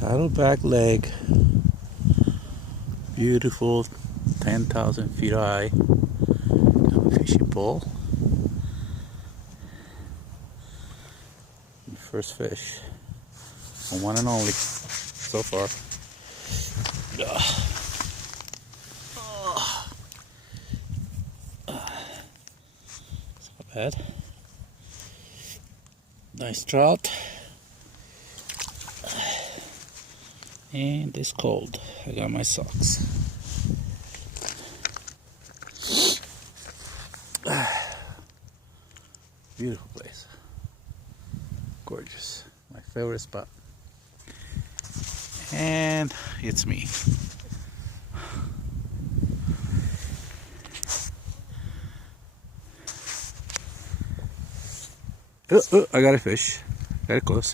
Saddleback leg, beautiful, 10,000 feet high. Got a fishing pole. First fish, the one and only so far. It's not bad. Nice trout. And it's cold. I got my socks. Beautiful place. Gorgeous. My favorite spot. And it's me. I got a fish. Got it close.